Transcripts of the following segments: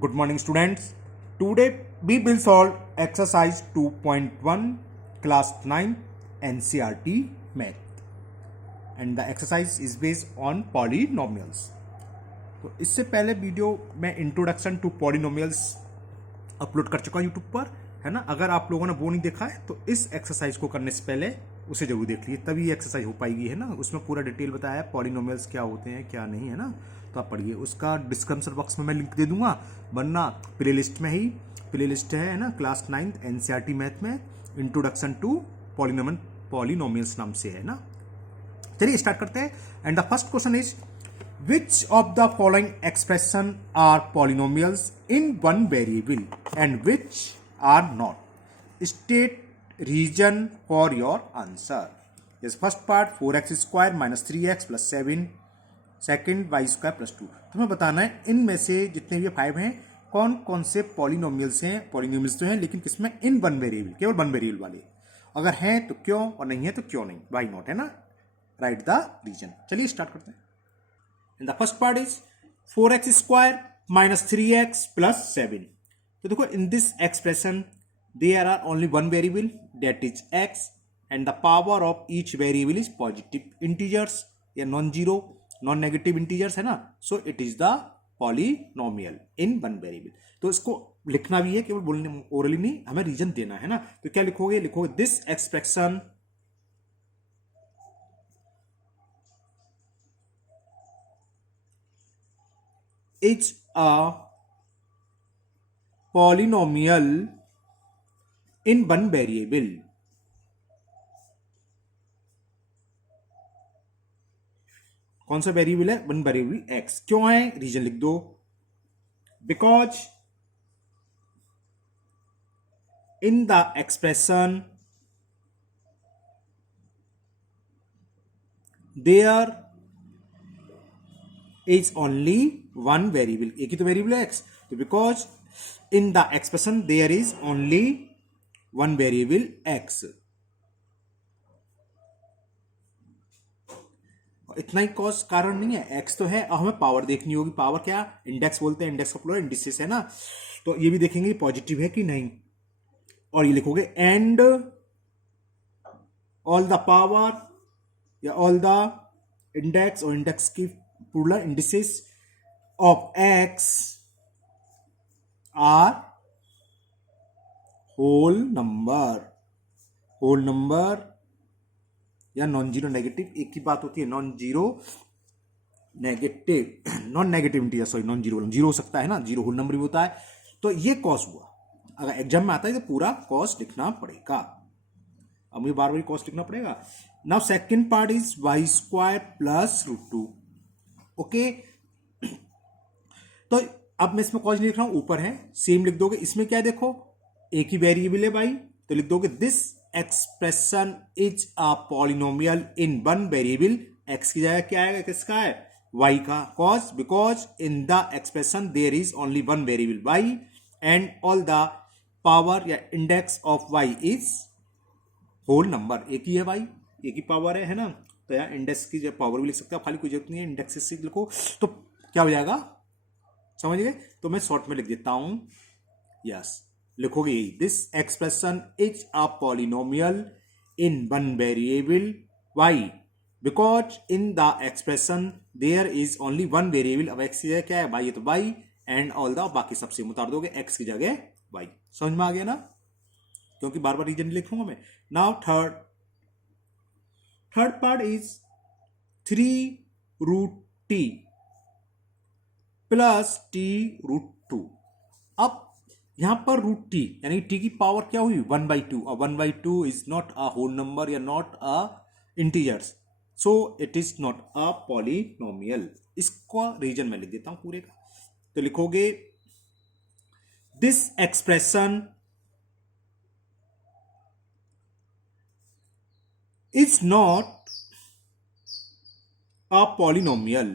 Good morning, students. Today we will solve exercise 2.1 class 9 NCERT math, and the exercise is based on polynomials. तो इससे पहले video में introduction to polynomials upload कर चुका YouTube पर, है ना। अगर आप लोगों ने वो नहीं देखा है तो इस एक्सरसाइज को करने से पहले उसे जरूर देख लीजिए, तभी एक्सरसाइज हो पाएगी, है ना। उसमें पूरा डिटेल बताया है पॉलिनोमियल्स क्या होते हैं क्या नहीं, है ना। तो आप पढ़िए, उसका डिस्क्रिप्शन बॉक्स में मैं लिंक दे दूंगा, वरना प्लेलिस्ट में ही प्लेलिस्ट है ना, क्लास 9 एनसीईआरटी मैथ में इंट्रोडक्शन टू पॉलिनोमियल्स नाम से, है ना। चलिए स्टार्ट करते हैं। And the first question is which of the following expression are polynomials in one variable and which are not? State reason for your answer. Yes, first part 4x square minus 3x plus 7, second y square plus 2. तुम्हें बताना है इनमें से जितने भी 5 हैं कौन कौन से पॉलिनोमियल्स हैं। पॉलिनोमियल्स तो हैं लेकिन किसमें, इन वन वेरिएबल, केवल वन वेरिएबल वाले। अगर हैं तो क्यों, और नहीं है तो क्यों नहीं, वाई नॉट, है ना। Write the reason. चलिए स्टार्ट करते हैं। And the first part is 4x square minus 3x plus 7. तो देखो, in this expression there are only one variable, that is x, and the power of each variable is positive integers या non-zero non-negative integers, है ना। So it is the polynomial in one variable. तो इसको लिखना भी है, केवल बोलने ओरली नहीं, हमें रीजन देना है ना। तो क्या लिखोगे, लिखोगे this expression is a polynomial in one variable. कौन सा वेरिएबल है, वन वेरिएबल एक्स। क्यों है, रीजन लिख दो। Because in the expression there is only one variable, एक ही तो वेरिएबल है एक्स। तो because in the expression there is only one variable x. इतना ही कॉज कारण नहीं है, एक्स तो है, और हमें पावर देखनी होगी। पावर क्या, इंडेक्स बोलते हैं, इंडेक्स का प्लूरल इंडिसेस, है ना। तो ये भी देखेंगे पॉजिटिव है कि नहीं। और ये लिखोगे एंड ऑल द पावर या ऑल द इंडेक्स, और इंडेक्स की plural indices of x are whole number या नॉन जीरो नेगेटिव, एक ही बात होती है। Non zero negative, non negative integer, sorry non zero, zero हो सकता है ना, जीरो होल नंबर भी होता है। तो ये कॉस हुआ। अगर एग्जाम में आता है तो पूरा कॉस लिखना पड़ेगा। अब मुझे बार बार कॉस लिखना पड़ेगा। Now second part is y square plus root two. Okay, तो अब मैं इसमें कॉस नहीं लिख रहा हूं, ऊपर है, सेम लिख दोगे। इसमें क्या है, देखो एक ही वेरिएबल है भाई, तो लिख दोगे this expression is a polynomial in one variable. X की जगह क्या आएगा, किसका है, वाई का। Cos because in the expression there is only one variable y and all the power या index of y is whole number. एक ही है भाई, एक ही पावर है ना। तो यार इंडेक्स की जब पावर भी लिख सकते हो, खाली कोई जरूरत नहीं है इंडेक्स से लिखो। तो क्या हो जाएगा, समझ गए। तो मैं शॉर्ट में लिख देता हूं, यस, लिखोगे यही this expression is a polynomial in one variable y because in the expression there is only one variable. अब एक्स की जगह क्या है, वाई है, तो वाई एंड ऑल द बाकी सबसे उतार दोगे, एक्स की जगह वाई। समझ में आ गया ना, क्योंकि बार बार रीजन लिखूंगा मैं। Now third part is 3√t plus t root two. अब यहां पर रूट टी यानी टी की पावर क्या हुई, 1/2, और 1/2 is not a whole number या not a integers, so it is not a polynomial. इसका रीजन मैं लिख देता हूं पूरे का। तो लिखोगे this expression is not a polynomial.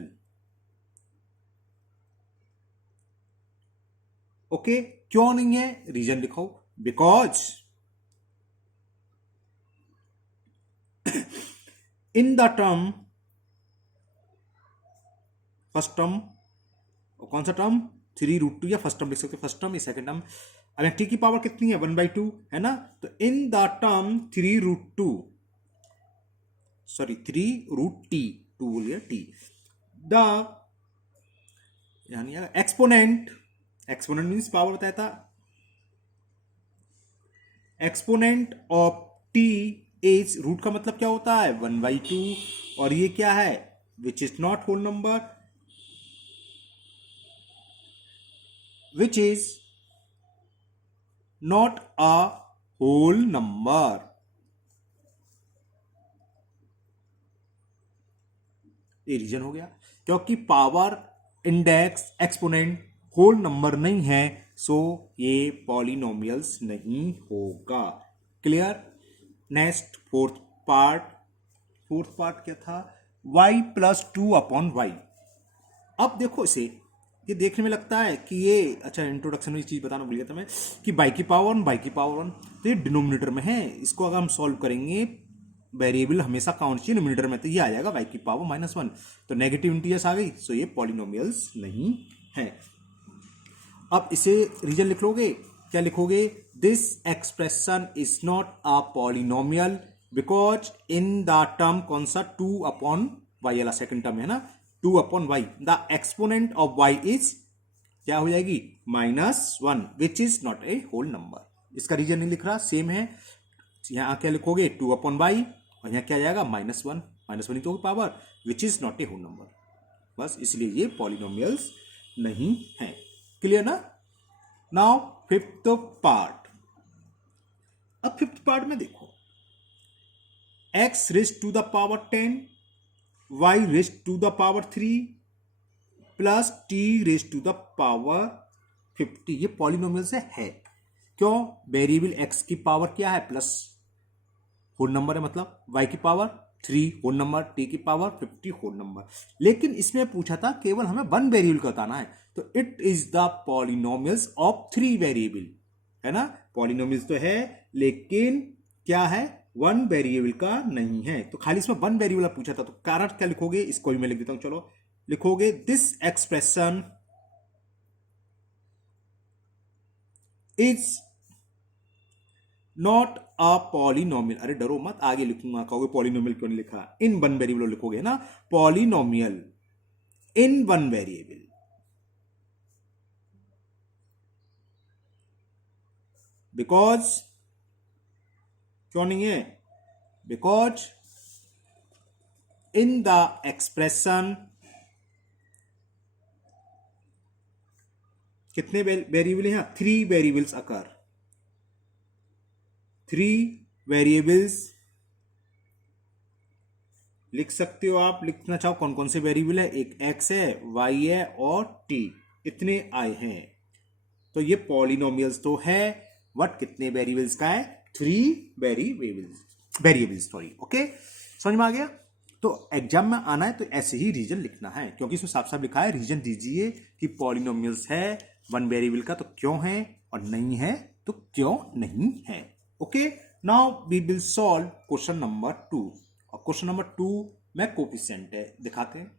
Okay, क्यों नहीं है, रीजन लिखो। Because in the term, first term, कौन सा टर्म, 3√2 या फर्स्ट टर्म लिख सकते हो, फर्स्ट टर्म या सेकंड टर्म। अब टी की पावर कितनी है 1/2 है ना, तो इन द टर्म 3√2 सॉरी 3√t 2 बोलिए टी द यानी एक्सपोनेंट मीन्स पावर बताया था, exponent of t is root का मतलब क्या होता है 1/2 और ये क्या है which is not whole number, which is not a whole number. ये रीजन हो गया, क्योंकि power index exponent whole number नहीं है, सो ये पॉलिनोमियल्स नहीं होगा। क्लियर। नेक्स्ट फोर्थ पार्ट क्या था, y + 2/y। अब देखो इसे, ये देखने में लगता है कि ये अच्छा इंट्रोडक्शन में ये चीज बताना भूल गया था मैं कि y की पावर 1 तो ये डिनोमिनेटर में है, इसको अगर हम सॉल्व करेंगे वेरिएबल हमेशा काउंट चाहिए डिनोमिनेटर में, तो ये आ जाएगा y की पावर -1, तो नेगेटिव इंटीजर्स आ गई, सो ये पॉलिनोमियल्स नहीं है। अब इसे रीजन लिख लोगे, क्या लिखोगे, this expression is not a polynomial because in the term कौन सा 2/y वाला सेकंड टर्म है ना, 2/y the exponent of y is क्या हो जाएगी -1 which is not a whole number. इसका रीजन नहीं लिख रहा, सेम है, यहां क्या लिखोगे 2/y और यहां क्या आ जाएगा -1 तो power which is not a whole number, बस इसलिए ये पॉलिनोमियल्स नहीं है। क्लियर ना। Now fifth part. अब फिफ्थ पार्ट में देखो, x raised to the power 10 y raised to the power 3 plus t raised to the power 50, ये पॉलिनोमियल से है। क्यों, वेरिएबल x की पावर क्या है प्लस होल नंबर है, मतलब y की पावर 3 होल नंबर, t की पावर 50 होल नंबर। लेकिन इसमें पूछा था केवल हमें वन वेरिएबल का बताना है, तो it is the polynomials of 3 variable, है ना, पॉलिनोमियल्स तो है लेकिन क्या है वन वेरिएबल का नहीं है, तो खाली इसमें वन वेरिएबल पूछा था, तो कारण क्या लिखोगे, इसको भी मैं लिख देता हूं, चलो लिखोगे this expression is not a polynomial. अरे डरो मत, आगे लिखूंगा, कहोगे पॉलिनोमियल क्यों नहीं लिखा, इन वन वेरिएबल लिखोगे ना, polynomial in one variable, because क्यों नहीं है, बिकॉज इन द एक्सप्रेशन कितने वेरिएबल हैं, 3 वेरिएबल्स अकर, 3 वेरिएबल्स लिख सकते हो आप, लिखना चाहो कौन कौन से वेरिएबल है, एक x है, y है और t, इतने आए हैं, तो ये पॉलिनोमियल्स तो है, बट कितने वेरिएबल्स का है, 3 वेरिएबल्स सॉरी। ओके, समझ में आ गया। तो एग्जाम में आना है तो ऐसे ही रीजन लिखना है, क्योंकि इसमें साफ साफ लिखा है रीजन दीजिए कि पॉलिनोमियल्स है वन वेरिएबल का तो क्यों है, और नहीं है तो क्यों नहीं है। Okay, now we will solve question number 2, और क्वेश्चन नंबर 2 में कोफिशिएंट है, दिखाते हैं।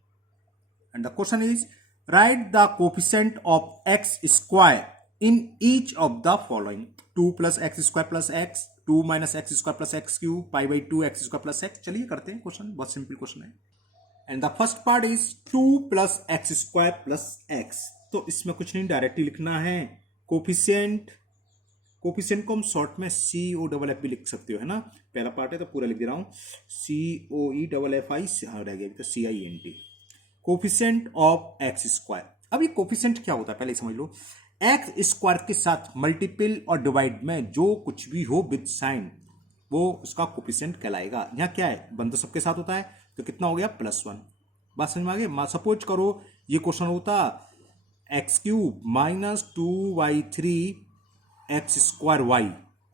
And the question is right the coefficient of x square in each of the following, 2 + x² + x, 2 - x² + x³ π/2 x² + x। चलिए करते हैं question, बहुत simple question है। And the first part is 2 + x² + x, तो इसमें कुछ नहीं, directly लिखना है कोफिशिएंट को हम शॉर्ट में COFF भी लिख सकते हो, है ना, पहला पार्ट है तो पूरा लिख दे रहा हूं, COEFFI रह गया तो CINT, कोफिशिएंट ऑफ x²। अब ये कोफिशिएंट क्या होता है पहले समझ लो, x² के साथ मल्टीपल और डिवाइड में जो कुछ भी हो विद साइन वो उसका कोफिशिएंट कहलाएगा। यहाँ क्या है, वन तो सबके साथ होता है, तो कितना हो गया +1। बात समझ में आ गई। सपोज करो ये क्वेश्चन होता x³ - 2y3 x²y,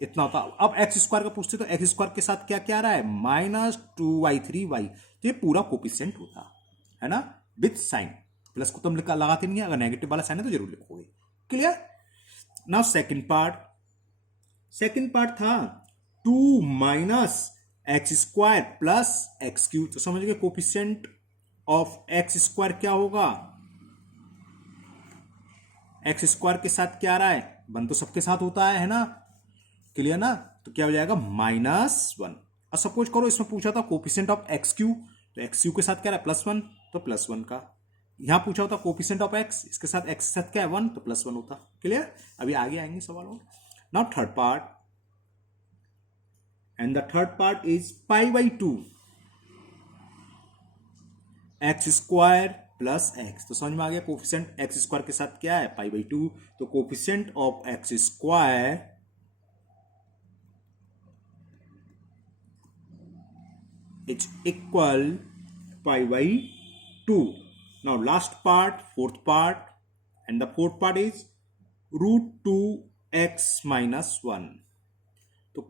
इतना होता। अब x² का पूछते तो x² के साथ क्या क्या आ रहा है, -2y3y, तो ये पूरा कोफिशिएंट होता है ना, विथ साइन, प्लस को तुम लगाते नहीं है, अगर नेगेटिव वाला साइन है तो जरूर लिखोगे। क्लियर। नाउ सेकंड पार्ट था 2 - x² + x³, तो समझ गए कोफिशिएंट ऑफ x² क्या होगा, एक्स स्क्वायर के साथ क्या आ रहा है, 1 तो सबके साथ होता है ना, क्लियर ना, तो क्या हो जाएगा -1। और सपोज करो इसमें पूछा था कोफिशिएंट ऑफ एक्स क्यू, तो एक्स क्यू के साथ क्या है +1, तो +1 का। यहां पूछा होता कोफिशिएंट ऑफ एक्स, इसके साथ एक्स के साथ क्या है 1, तो +1 होता। क्लियर, अभी आगे आएंगे सवाल और। Now third part, and the third part is π/2 x square plus x. तो समझ में आ गया कोफिशिएंट एक्स स्क्वायर के साथ क्या है π/2, तो coefficient of x square is equal π/2. Now last part, fourth part, and the fourth part is √2x minus 1. तो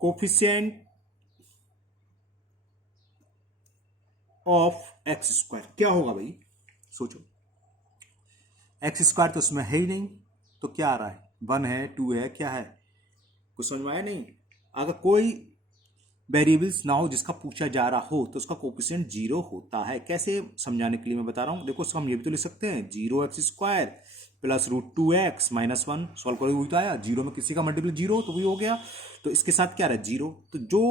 कोफिशिएंट ऑफ एक्स स्क्वायर क्या होगा भाई, सोचो। एक्स स्क्वायर तो उसमें है ही नहीं, तो क्या आ रहा है 1 है 2 है, क्या है, कुछ समझ में आया नहीं। अगर कोई वेरिएबल्स ना हो जिसका पूछा जा रहा हो तो उसका कोफिशिएंट 0 होता है। कैसे समझाने के लिए मैं बता रहा हूं, देखो उसको हम ये भी तो लिख सकते हैं 0x² plus √2x minus 1, solve करोगे वही तो आया, 0 में किसी का मल्टीपल 0 तो वही हो गया। तो इसके साथ क्या रहा 0, तो जो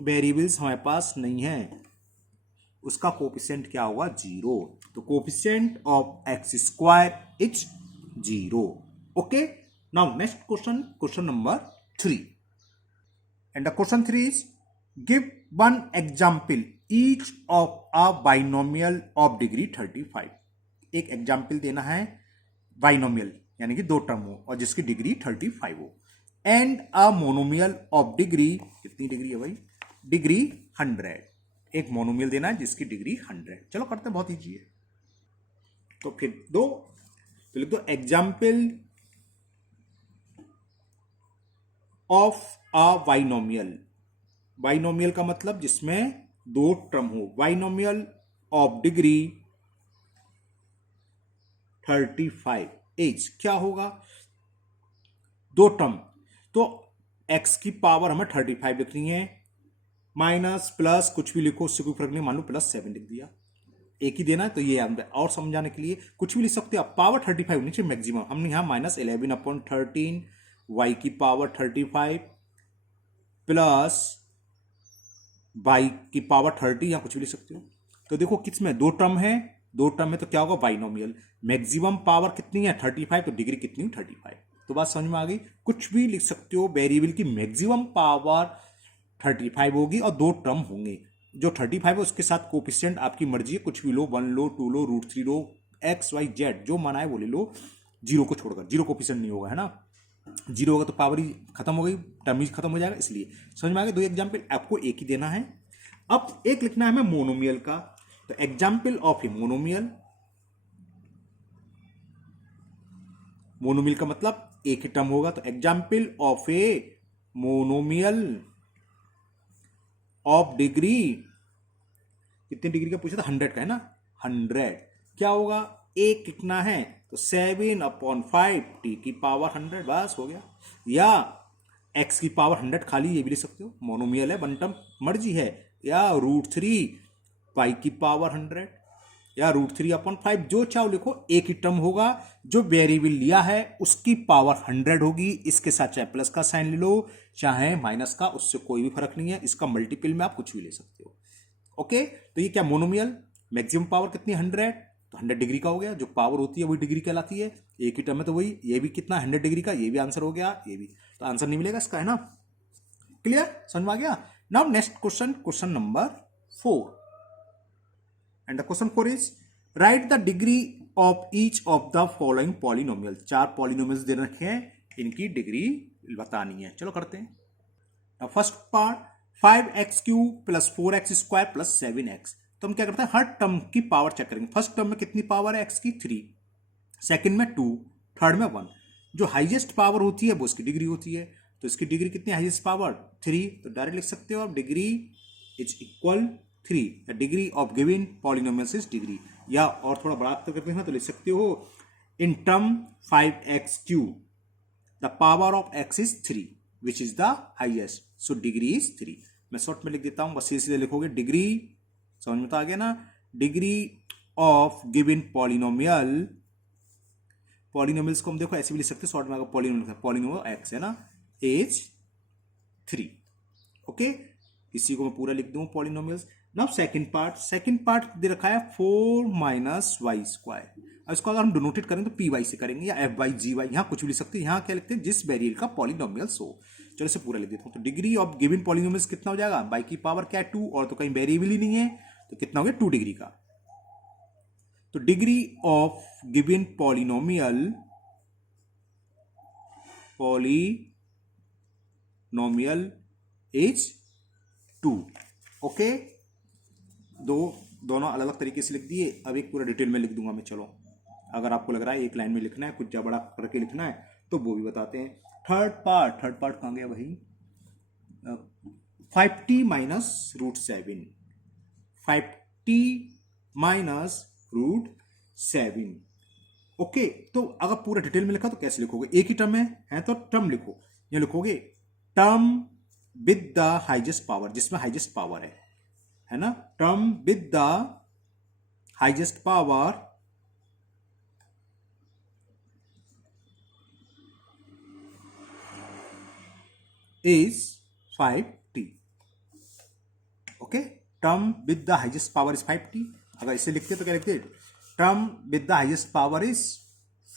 वेरिएबल्स हमारे पास नहीं है उसका कोफिशिएंट क्या होगा 0। तो coefficient of x square is 0। Okay, now next question, question number 3, and the question 3 is give one example each of a binomial of degree 35। एक एग्जाम्पल देना है बाइनोमियल यानी कि 2 टर्म हो और जिसकी डिग्री 35 हो, and a monomial of degree, कितनी डिग्री है भाई, डिग्री 100। एक मोनोमियल देना है जिसकी डिग्री 100। चलो करते हैं, बहुत ईजी है। तो फिर तो लिख दो example of a binomial. Binomial का मतलब जिसमें 2 टर्म हो, बाइनोमियल ऑफ डिग्री 35 एज क्या होगा, 2 टर्म, तो x की पावर हमें 35 लिखनी है, माइनस प्लस कुछ भी लिखो उससे कोई फर्क नहीं, मान लो +7 लिख दिया, एक ही देना है तो ये और समझाने के लिए कुछ भी लिख सकते हो आप, पावर 35 होनी चाहिए मैक्सिमम। हमने यहां -11/13 y की पावर 35 प्लस y की पावर 30 या कुछ भी लिख सकते हो। तो देखो किस में 2 टर्म है, 2 टर्म में तो क्या होगा बाइनोमियल, मैक्सिमम पावर कितनी है 35, तो डिग्री कितनी है 35। तो बात समझ में आ गई, कुछ भी लिख सकते हो, वेरिएबल की मैक्सिमम पावर 35 होगी और 2 टर्म होंगे। जो 35 है उसके साथ कोफिशिएंट आपकी मर्जी है, कुछ भी लो, 1 लो, 2 लो, √3 लो, XYZ जो मना है वो ले लो, 0 को छोड़कर, 0 कोफिशिएंट नहीं होगा, है ना, 0 होगा तो पावर ही खत्म हो गई, टर्म ही खत्म हो जाएगा। इसलिए समझ में आ गया, 2 एग्जाम्पल, आपको एक ही देना है। अब एक लिखना है हमें मोनोमियल का, तो example of a monomial, monomial का मतलब एक ही टर्म होगा, तो example of a monomial of degree, कितनी डिग्री का पूछा था, 100 का है ना, 100 क्या होगा, एक लिखना है तो 7/5 t की पावर 100, बस हो गया। या x की पावर 100 खाली ये भी लिख सकते हो, मोनोमियल है, 1 टर्म मर्जी है, या √3 पाई की पावर 100 या √3/5 जो चाहो लिखो, एक ही टर्म होगा, जो वेरिएबल लिया है उसकी पावर 100 होगी। इसके साथ चाहे प्लस का साइन ले लो चाहे माइनस का, उससे कोई भी फर्क नहीं है, इसका मल्टीपल में आप कुछ भी ले सकते हो। ओके, तो ये क्या मोनोमियल, मैक्सिमम पावर कितनी 100, तो 100 डिग्री का हो गया, जो पावर होती है वही डिग्री कहलाती है, एक ही टर्म है तो वही, ये भी कितना 100 डिग्री का, ये भी आंसर हो गया, ये भी, तो आंसर नहीं मिलेगा इसका, है ना, क्लियर, समझ में आ गया। Now next question, question number 4, and the question 4 is right the degree of each of the following polynomial. 4 polynomials दे रखे हैं, इनकी डिग्री बतानी है। चलो करते हैं। First part 5x³ plus 4x² plus 7x। तो हम क्या करते हैं, हर टर्म की पावर चेक करेंगे। फर्स्ट टर्म में कितनी पावर है x की 3, सेकंड में 2, थर्ड में 1। जो हाईएस्ट पावर होती है वो उसकी डिग्री होती है, तो इसकी डिग्री कितनी, हाईएस्ट पावर 3, तो डायरेक्ट लिख सकते हो आप degree is equal 3, the degree of given polynomial is degree. या और थोड़ा बड़ा करते हैं तो लिख सकते हो in term 5x³ the power of x is 3 which is the highest, so degree is 3। मैं शॉर्ट में लिख देता हूं, बस सीधे लिखोगे डिग्री, समझ में तो आ गया ना, degree of given polynomial polynomials को हम देखो ऐसे भी लिख सकते हैं, शॉर्ट में अगर पॉलिनोमियल एक्स है ना, एज 3। ओके, इसी को मैं पूरा लिख दूं पॉलिनोमियल्स। नाउ सेकंड पार्ट दे रखा है 4 माइनस वाई स्क्वायर। अब इसको अगर हम डोनोटेट करें तो पी वाई से करेंगे, या एफ वाई जी वाई, यहां कुछ भी लिख सकते हैं। यहां क्या लिखते हैं, जिस वेरिएबल का पॉलिनोमियल्स हो। चलो इसे पूरा लिख देता हूं। तो डिग्री ऑफ गिवन पॉलिनोमियल्स कितना हो जाएगा, बाई की पावर क्या है 2, और तो कहीं वेरिएबल ही नहीं है, तो कितना हो गया 2 डिग्री का। तो degree of given polynomial is 2। Okay, दोनों अलग अलग तरीके से लिख दिए। अब एक पूरा डिटेल में लिख दूंगा मैं। चलो, अगर आपको लग रहा है एक लाइन में लिखना है, कुछ बड़ा करके लिखना है, तो वो भी बताते हैं। थर्ड पार्ट कहाँ गया भाई, 5t minus root 7, 5t minus root 7। Okay, तो अगर पूरा डिटेल में लिखा तो कैसे लिखोगे, एक ही टर्म है तो टर्म लिखो। ये लिखोगे term with the highest power, जिसमें हाइजेस्ट पावर है ना, term with the highest power is 5t। Okay, term with the highest power is 5t। अगर इसे लिखते तो क्या लिखते, term with the highest power is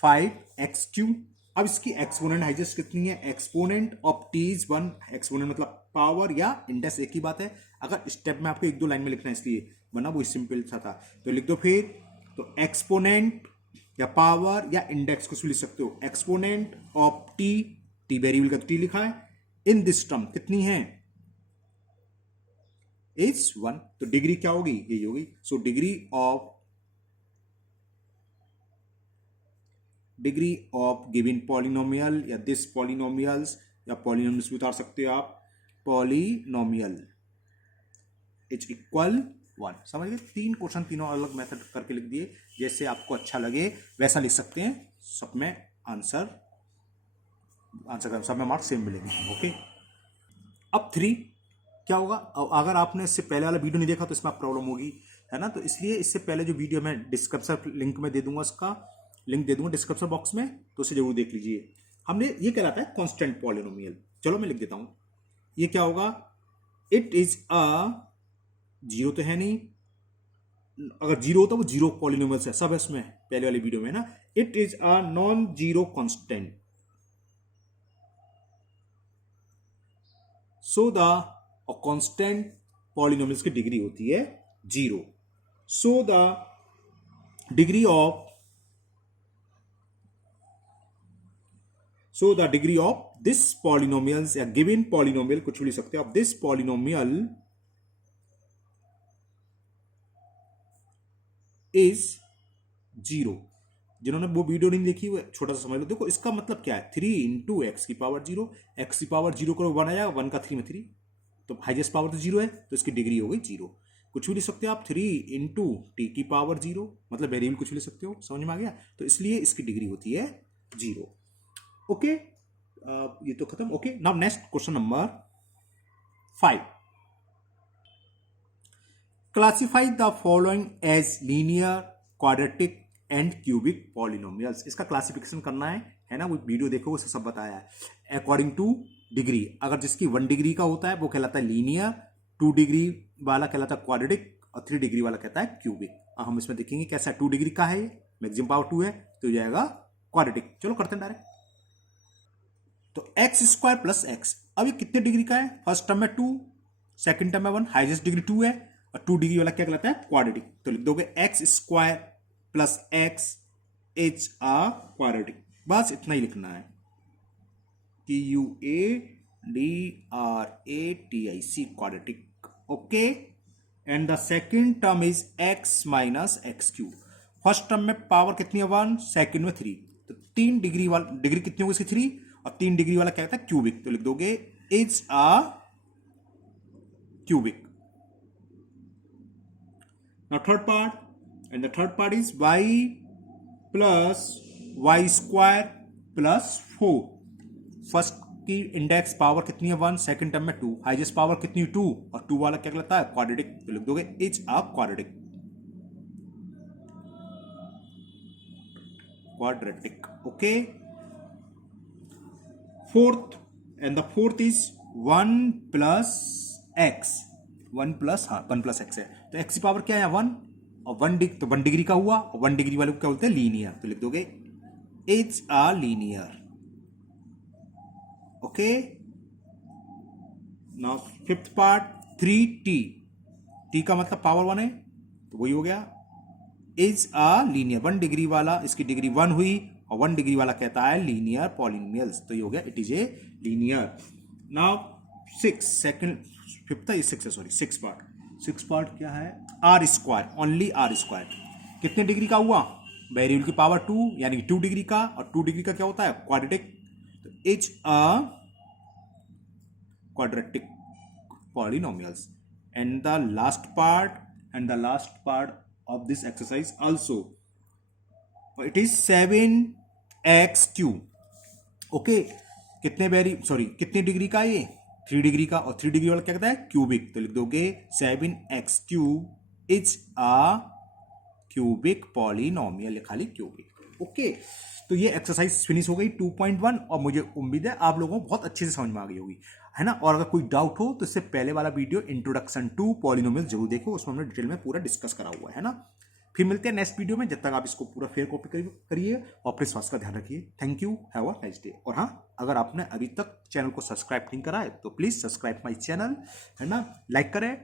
5x3। अब इसकी एक्सपोनेंट हाइजेस्ट कितनी है, exponent of t is 1। Exponent मतलब पावर या इंडेक्स, एक ही बात है। अगर स्टेप में आपको 1-2 लाइन में लिखना है इसलिए, वरना वो सिंपल सा था। तो लिख दो फिर, तो एक्सपोनेंट या पावर या इंडेक्स कुछ भी लिख सकते हो। एक्सपोनेंट ऑफ t वेरिएबल का तो t लिखा है, इन दिस टर्म कितनी है, इज 1। तो डिग्री क्या होगी, यही होगी। So degree of given polynomial या दिस पॉलिनोमियल्स, या पॉलिनोमियल्स भी उतार सकते हो आप, पॉलिनोमियल इज इक्वल 1। समझ गए, 3 क्वेश्चन तीनों अलग मेथड करके लिख दिए। जैसे आपको अच्छा लगे वैसा लिख सकते हैं, सब में आंसर सब में मार्क्स सेम मिलेंगे। ओके, अब 3 क्या होगा, अगर आपने इससे पहले वाला वीडियो नहीं देखा तो इसमें प्रॉब्लम होगी, है ना। तो इसलिए इससे पहले जो वीडियो मैं डिस्क्रिप्शन लिंक में दे दूंगा, उसका लिंक दे दूंगा डिस्क्रिप्शन बॉक्स में, तो उसे जरूर देख लीजिए। हमने ये कहलाता है कांस्टेंट पॉलिनोमियल। चलो मैं लिख देता हूं, ये क्या होगा, इट इज अ, जीरो तो है नहीं, अगर जीरो होता वो जीरो पॉलिनोमियल है, सब है उसमें पहले वाली वीडियो में ना। It is a non zero constant, so the constant polynomials की डिग्री होती है 0। So the degree of this polynomials या गिवन पॉलिनोमियल, कुछ भी लिख सकते हो आप, दिस पॉलिनोमियल इज 0। जिन्होंने वो वीडियो नहीं देखी वो छोटा सा समझ लो। देखो इसका मतलब क्या है, 3 इंटू एक्स की पावर 0, एक्स की पावर 0 करो 1 आ जाएगा, 1 का 3 में 3, तो हाइजेस्ट पावर तो 0 है, तो इसकी डिग्री हो गई 0। कुछ भी लिख सकते हो आप, 3 इंटू टी की पावर 0, मतलब वेरिएबल कुछ भी लिख सकते हो, समझ में आ गया। तो इसलिए इसकी डिग्री होती है 0। ओके, ये तो खत्म। Okay, now next question number 5। Classify the following as linear, quadratic and cubic polynomials. इसका क्लासिफिकेशन करना है ना, वो वीडियो देखो उसे सब बताया है। अकॉर्डिंग टू डिग्री, अगर जिसकी 1 डिग्री का होता है वो कहलाता है लीनियर, 2 डिग्री वाला कहलाता है क्वाड्रेटिक, और 3 डिग्री वाला कहता है क्यूबिक। हम इसमें देखेंगे कैसा, 2 डिग्री का है, मैक्सिमम पावर 2 है, तो हो जाएगा क्वाड्रेटिक। चलो करते हैं डायरेक्ट। तो एक्स स्क्वायर प्लस एक्स, अब ये कितने डिग्री का है, फर्स्ट टर्म में 2, सेकंड टर्म में 1, हाईएस्ट डिग्री 2 है, और 2 डिग्री वाला क्या कहलाता है, क्वाड्रेटिक। तो लिख दोगे x square plus x is a quadratic, बस इतना ही लिखना है, QUADRATIC quadratic. Okay, and the second term is x minus x cube. First term में पावर कितनी है 1, सेकंड में 3, तो 3 डिग्री वाला, डिग्री कितनी होगी इसकी 3, और 3 डिग्री वाला क्या कहता है क्यूबिक, तो लिख दोगे is a cubic. Now third part, and the third part is y plus y square plus 4। First की इंडेक्स पावर कितनी है 1, सेकंड टर्म में 2, हाईएस्ट पावर कितनी 2, और 2 वाला क्या कहलाता है क्वाड्रेटिक, तो लिख दोगे is a quadratic. Okay. Fourth, and the fourth is 1 plus x. 1 plus x है, तो x की पावर क्या है 1, और 1 डिग्री का हुआ, और 1 डिग्री वाले को क्या बोलते हैं लीनियर, तो लिख दोगे it's a linear. Okay. Now fifth part 3t. t का मतलब पावर 1 है, तो वही हो गया इज अ लीनियर. 1 डिग्री वाला, इसकी डिग्री 1 हुई, और 1 डिग्री वाला कहता है लीनियर पॉलिनोमियल्स, तो ये हो गया it is a linear. Now six part क्या है, r square, only r square. कितने डिग्री का हुआ, वेरिएबल की पावर 2 यानी 2 डिग्री का, और 2 डिग्री का क्या होता है क्वाड्रेटिक, तो is a quadratic polynomials. And the last part of this exercise also, it is 7x3. Okay. कितने डिग्री का ये 3 डिग्री का, और 3 डिग्री वाला क्या कहता है क्यूबिक, तो लिख दोगे 7x3 is a cubic polynomial, खाली क्यूबिक. ओके. तो ये एक्सरसाइज फिनिश हो गई 2.1, और मुझे उम्मीद है आप लोगों को बहुत अच्छे से समझ में आ गई होगी, है ना. और अगर कोई डाउट हो तो इससे पहले वाला वीडियो इंट्रोडक्शन टू पॉलिनोमियल जरूर देखो, उसमें हमने डिटेल में पूरा डिस्कस करा हुआ है ना. फिर मिलते हैं नेक्स्ट वीडियो में, जब तक आप इसको पूरा फेयर कॉपी करिए और अपने स्वास्थ्य का ध्यान रखिए. Thank you, have a nice day. और हाँ, अगर आपने अभी तक चैनल को सब्सक्राइब नहीं करा है तो प्लीज सब्सक्राइब माई चैनल, है ना. लाइक करें,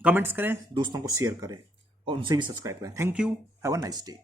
कमेंट्स करें, दोस्तों को शेयर करें, और उनसे भी सब्सक्राइब करें. Thank you, have a nice day.